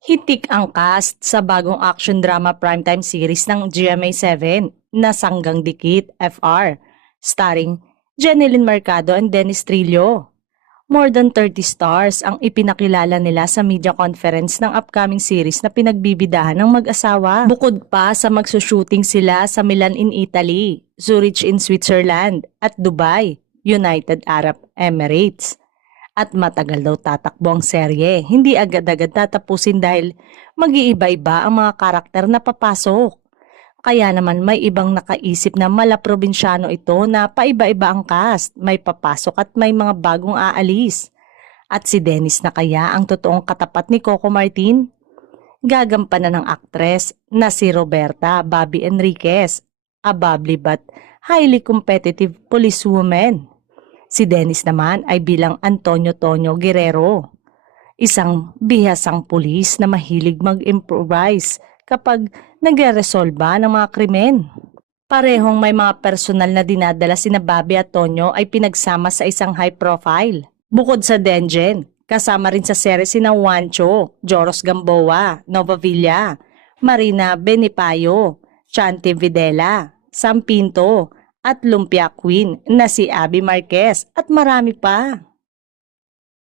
Hitik ang cast sa bagong action drama primetime series ng GMA7 na Sanggang Dikit FR, starring Jeneline Mercado and Dennis Trillo. More than 30 stars ang ipinakilala nila sa media conference ng upcoming series na pinagbibidahan ng mag-asawa. Bukod pa sa magsushooting sila sa Milan in Italy, Zurich in Switzerland at Dubai, United Arab Emirates. At matagal daw tatakbo ang serye, hindi agad-agad tatapusin dahil mag-iiba-iba ang mga karakter na papasok. Kaya naman may ibang nakaisip na malaprobinsyano ito na paiba-iba ang cast, may papasok at may mga bagong aalis. At si Dennis na kaya ang totoong katapat ni Coco Martin? Gagampanan ng aktres na si Roberta Bobby Enriquez, a bubbly but highly competitive policewoman. Si Dennis naman ay bilang Antonio Tonyo Guerrero, isang bihasang pulis na mahilig mag-improvise kapag nagre-resolba ng mga krimen. Parehong may mga personal na dinadala sina Bobby at Tonyo ay pinagsama sa isang high profile. Bukod sa Denjen, kasama rin sa serye sina Juancho, Joros Gamboa, Nova Villa, Marina Benipayo, Chanti Videla, Sam Pinto, at Lumpia Queen na si Abby Marquez at marami pa.